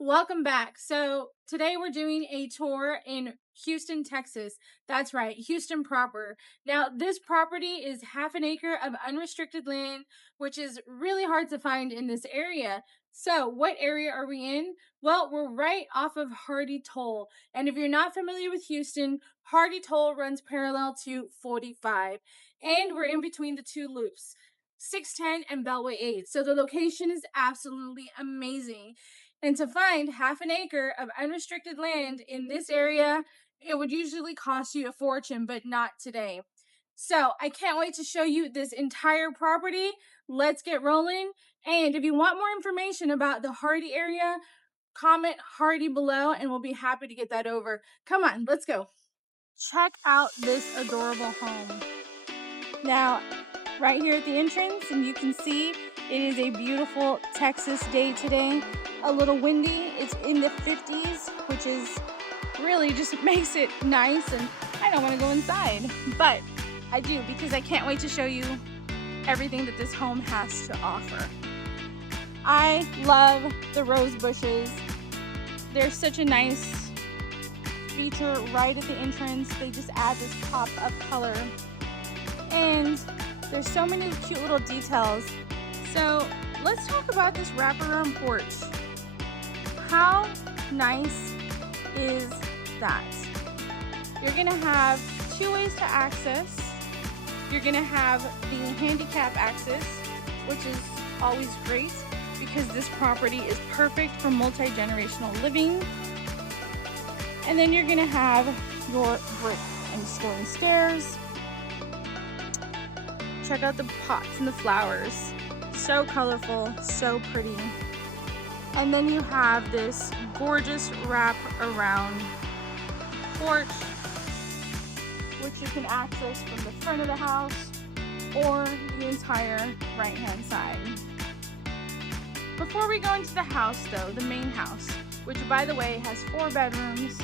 Welcome back. So today we're doing a tour in Houston, Texas. That's right, Houston proper. Now, this property is half an acre of unrestricted land, which is really hard to find in this area. So, what area are we in? Well, we're right off of Hardy Toll. And if you're not familiar with Houston, Hardy Toll runs parallel to 45. And we're in between the two loops, 610 and Beltway 8. So the location is absolutely amazing. And to find half an acre of unrestricted land in this area, it would usually cost you a fortune, but not today. So I can't wait to show you this entire property. Let's get rolling. And if you want more information about the Hardy area, comment Hardy below and we'll be happy to get that over. Come on, let's go. Check out this adorable home. Now, right here at the entrance, and you can see it is a beautiful Texas day today. A little windy. It's in the 50s, which is really just makes it nice, and I don't want to go inside, but I do because I can't wait to show you everything that this home has to offer. I love the rose bushes. They're such a nice feature right at the entrance. They just add this pop of color, and there's so many cute little details. So let's talk about this wraparound porch. How nice is that? You're gonna have two ways to access. You're gonna have the handicap access, which is always great because this property is perfect for multi-generational living. And then you're gonna have your brick and stone stairs. Check out the pots and the flowers. So colorful, so pretty. And then you have this gorgeous wrap around porch, which you can access from the front of the house or the entire right-hand side. Before we go into the house though, the main house, which by the way has 4 bedrooms,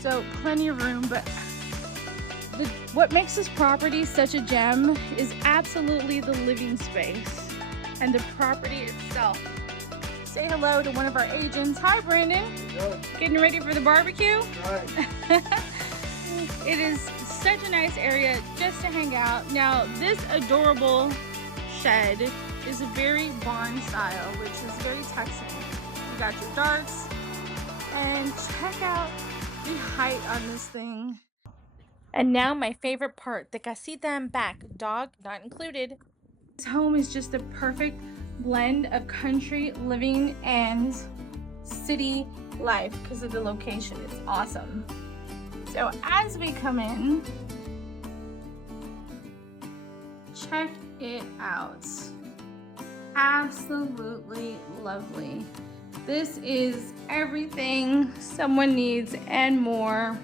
so plenty of room, but what makes this property such a gem is absolutely the living space and the property itself. Say hello to one of our agents. Hi, Brandon. Getting ready for the barbecue? Right. It is such a nice area just to hang out. Now, this adorable shed is a very barn style, which is very Texan. You got your darts, and check out the height on this thing. And now my favorite part, the casita and back, dog not included. This home is just the perfect blend of country living and city life because of the location. It's awesome. So as we come in, check it out. Absolutely lovely. This is everything someone needs and more.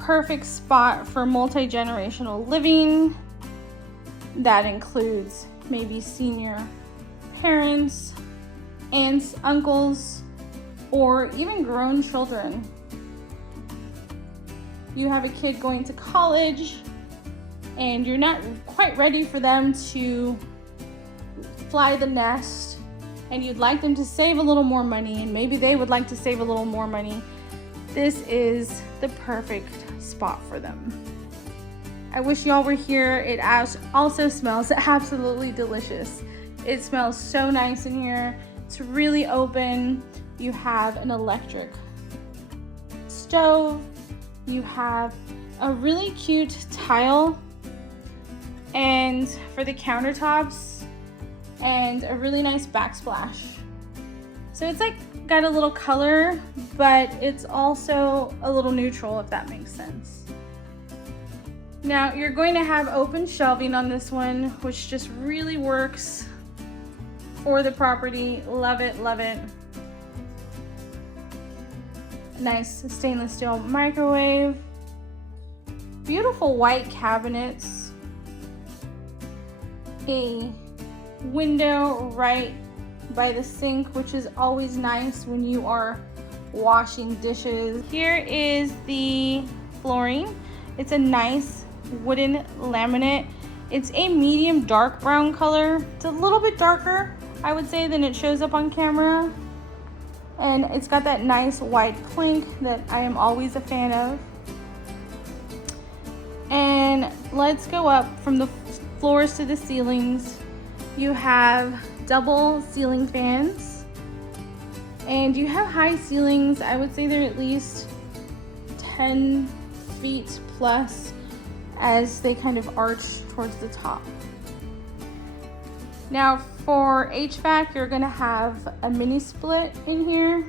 Perfect spot for multi-generational living. That includes maybe senior parents, aunts, uncles, or even grown children. You have a kid going to college and you're not quite ready for them to fly the nest, and you'd like them to save a little more money, and maybe they would like to save a little more money. This is the perfect spot for them. I wish y'all were here. It also smells absolutely delicious. It smells so nice in here. It's really open. You have an electric stove. You have a really cute tile and for the countertops, and a really nice backsplash. So it's like got a little color, but it's also a little neutral, if that makes sense. Now you're going to have open shelving on this one, which just really works for the property. Love it, love it. Nice stainless steel microwave. Beautiful white cabinets. A window right by the sink, which is always nice when you are washing dishes. Here is the flooring. It's a nice wooden laminate. It's a medium dark brown color. It's a little bit darker, I would say, than it shows up on camera. And it's got that nice wide plank that I am always a fan of. And let's go up from the floors to the ceilings. You have double ceiling fans, and you have high ceilings. I would say they're at least 10 feet plus as they kind of arch towards the top. Now for HVAC, you're gonna have a mini split in here.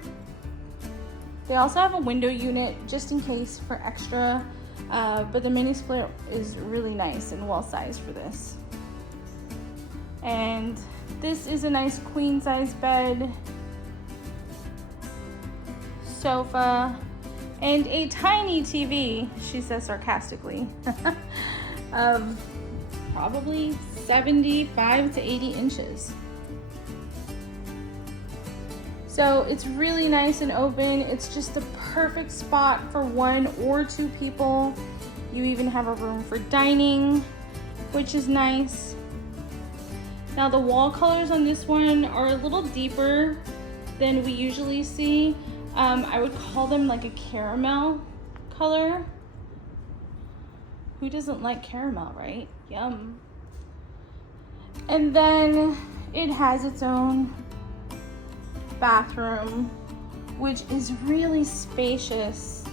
They also have a window unit just in case for extra, but the mini split is really nice and well sized for this. And this is a nice queen size bed, sofa, and a tiny TV, she says sarcastically, of probably 75 to 80 inches. So it's really nice and open. It's just the perfect spot for 1 or 2 people. You even have a room for dining, which is nice. Now the wall colors on this one are a little deeper than we usually see. I would call them like a caramel color. Who doesn't like caramel, right? Yum. And then it has its own bathroom, which is really spacious.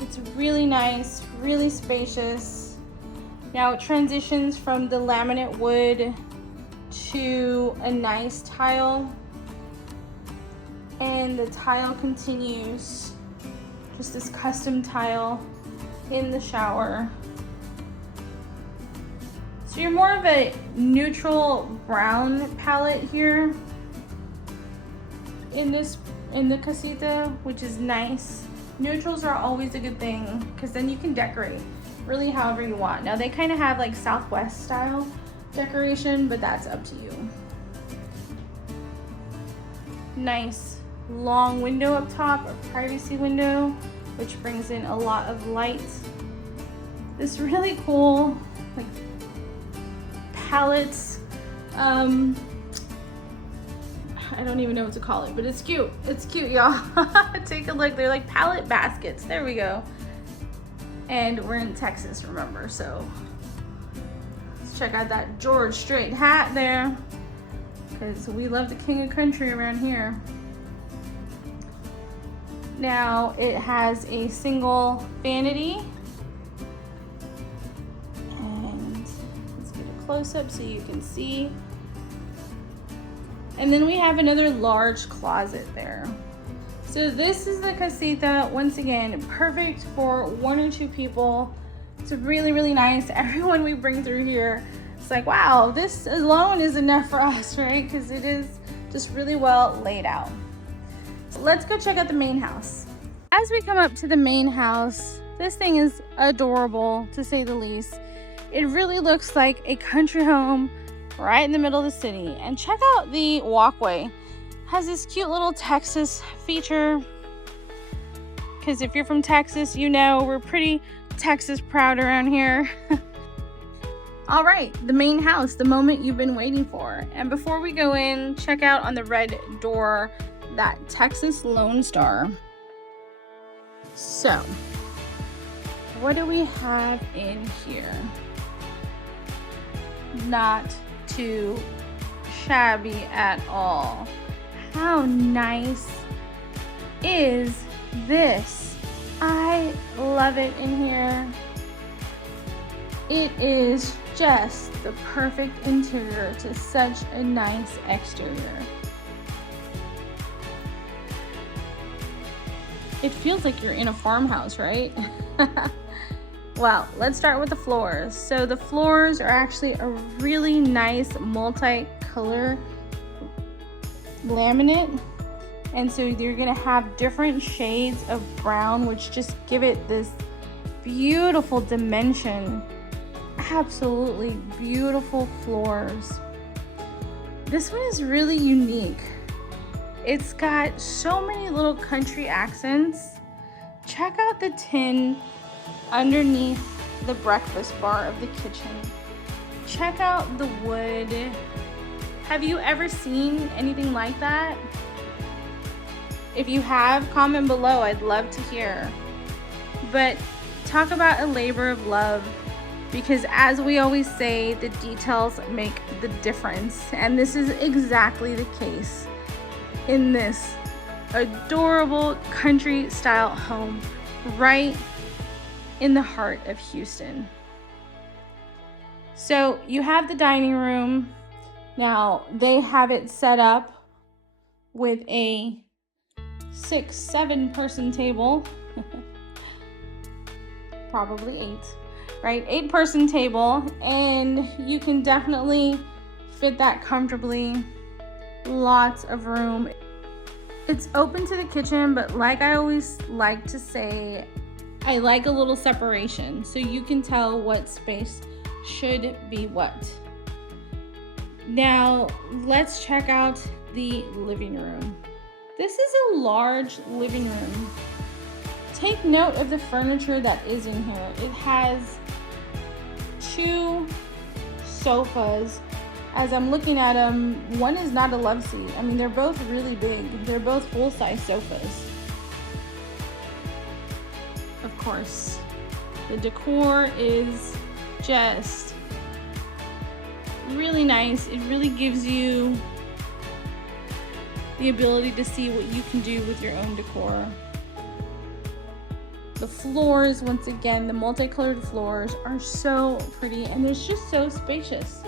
It's really nice, really spacious. Now it transitions from the laminate wood to a nice tile, and the tile continues, just this custom tile in the shower. So you're more of a neutral brown palette here in the Casita, which is nice. Neutrals are always a good thing because then you can decorate really however you want. Now they kind of have like Southwest style decoration, but that's up to you. Nice long window up top, a privacy window, which brings in a lot of light. This really cool like palettes. I don't even know what to call it, but it's cute. It's cute, y'all. Take a look. They're like palette baskets. There we go. And we're in Texas, remember, so let's check out that George Strait hat there, because we love the king of country around here. Now it has a single vanity, and let's get a close-up so you can see. And then we have another large closet there. So this is the Casita. Once again, perfect for 1 or 2 people. It's really, really nice. Everyone we bring through here, it's like, wow, this alone is enough for us, right? Because it is just really well laid out. So let's go check out the main house. As we come up to the main house, this thing is adorable, to say the least. It really looks like a country home right in the middle of the city. And check out the walkway. It has this cute little Texas feature, because if you're from Texas, you know we're pretty Texas proud around here. All right, the main house, the moment you've been waiting for. And before we go in, check out on the red door that Texas Lone Star. So what do we have in here? Not too shabby at all. How nice is this? I love it in here. It is just the perfect interior to such a nice exterior. It feels like you're in a farmhouse, right? Well, let's start with the floors. So the floors are actually a really nice multi-color laminate. And so you're gonna have different shades of brown, which just give it this beautiful dimension. Absolutely beautiful floors. This one is really unique. It's got so many little country accents. Check out the tin underneath the breakfast bar of the kitchen. Check out the wood. Have you ever seen anything like that? If you have, comment below. I'd love to hear. But talk about a labor of love, because as we always say, the details make the difference. And this is exactly the case in this adorable country style home right in the heart of Houston. So you have the dining room. Now they have it set up with a 6-7 person table. Probably 8, right? 8-person table, and you can definitely fit that comfortably. Lots of room. It's open to the kitchen, but like I always like to say, I like a little separation so you can tell what space should be what. Now let's check out the living room. This is a large living room. Take note of the furniture that is in here. It has 2 sofas. As I'm looking at them, one is not a love seat. I mean, they're both really big. They're both full-size sofas. Of course, the decor is just really nice. It really gives you the ability to see what you can do with your own decor. The floors, once again, the multicolored floors are so pretty, and it's just so spacious.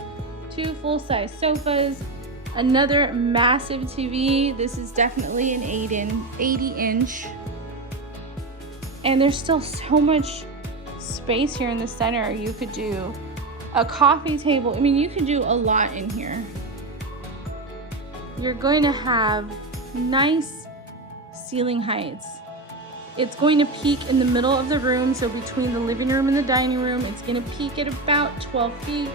2 full-size sofas, another massive TV. This is definitely an 80-inch. And there's still so much space here in the center. You could do a coffee table. I mean, you could do a lot in here. You're going to have nice ceiling heights. It's going to peak in the middle of the room, so between the living room and the dining room, it's going to peak at about 12 feet.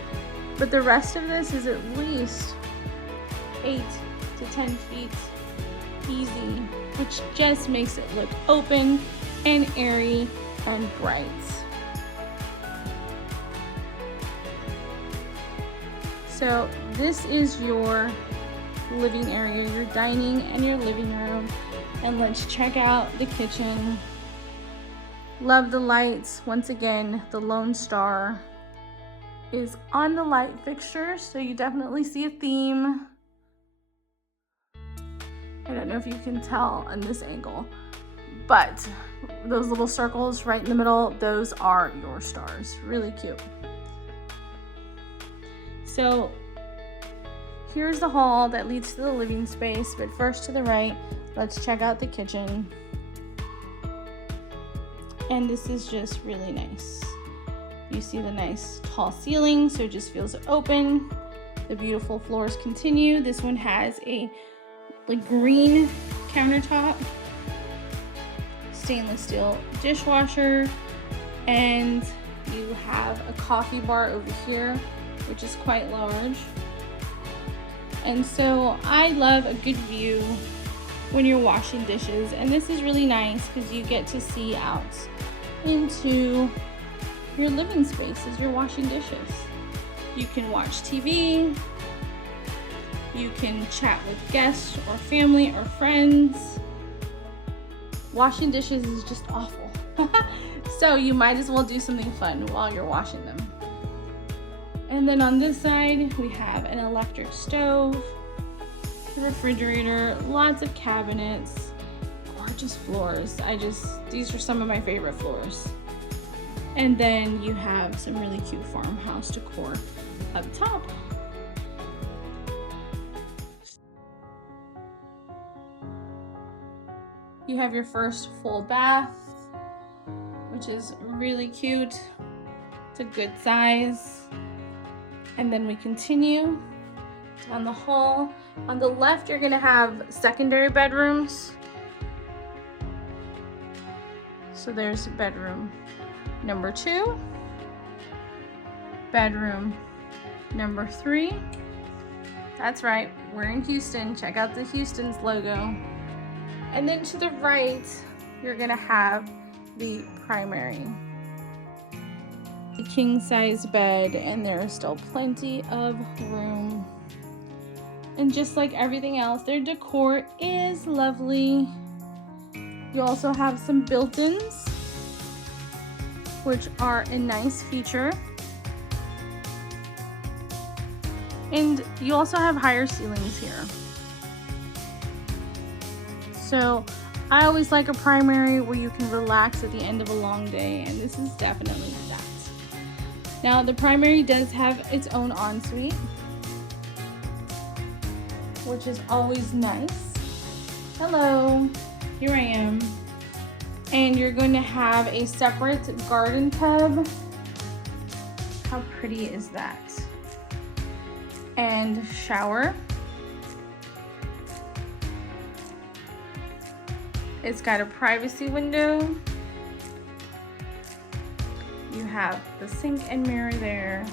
But the rest of this is at least 8 to 10 feet easy, which just makes it look open and airy and bright. So this is your living area, your dining and your living room. And let's check out the kitchen. Love the lights. Once again, the Lone Star is on the light fixtures, so you definitely see a theme. I don't know if you can tell on this angle, but those little circles right in the middle, those are your stars. Really cute. So here's the hall that leads to the living space, but first to the right, let's check out the kitchen. And this is just really nice. You see the nice tall ceiling, so it just feels open. The beautiful floors continue. This one has a green countertop, stainless steel dishwasher, and you have a coffee bar over here, which is quite large. And so I love a good view when you're washing dishes, and this is really nice because you get to see out into your living space as you're washing dishes. You can watch TV, you can chat with guests or family or friends. Washing dishes is just awful. So you might as well do something fun while you're washing them. And then on this side, we have an electric stove, refrigerator, lots of cabinets, gorgeous floors. These are some of my favorite floors. And then you have some really cute farmhouse decor up top. You have your first full bath, which is really cute. It's a good size. And then we continue down the hall. On the left, you're gonna have secondary bedrooms. So there's bedroom number 2, bedroom number 3. That's right, we're in Houston. Check out the Houston's logo. And then to the right, you're gonna have the primary. A king size bed, and there is still plenty of room. And just like everything else, their decor is lovely. You also have some built-ins, which are a nice feature. And you also have higher ceilings here. So I always like a primary where you can relax at the end of a long day, and this is definitely that. Now the primary does have its own ensuite, which is always nice. Hello, here I am. And you're going to have a separate garden tub. How pretty is that? And shower. It's got a privacy window. You have the sink and mirror there.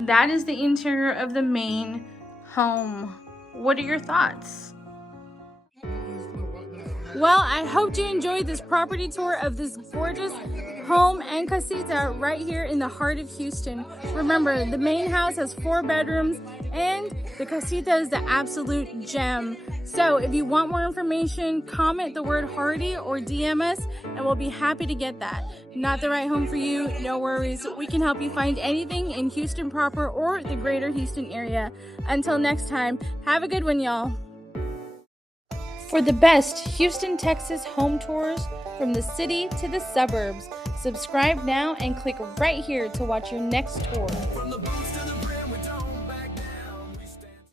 That is the interior of the main home. What are your thoughts? Well, I hope you enjoyed this property tour of this gorgeous home and casita right here in the heart of Houston. Remember, the main house has 4 bedrooms and the casita is the absolute gem. So if you want more information, comment the word Hardy or DM us and we'll be happy to get that. Not the right home for you? No worries. We can help you find anything in Houston proper or the greater Houston area. Until next time, have a good one, y'all. For the best Houston, Texas home tours from the city to the suburbs, subscribe now and click right here to watch your next tour.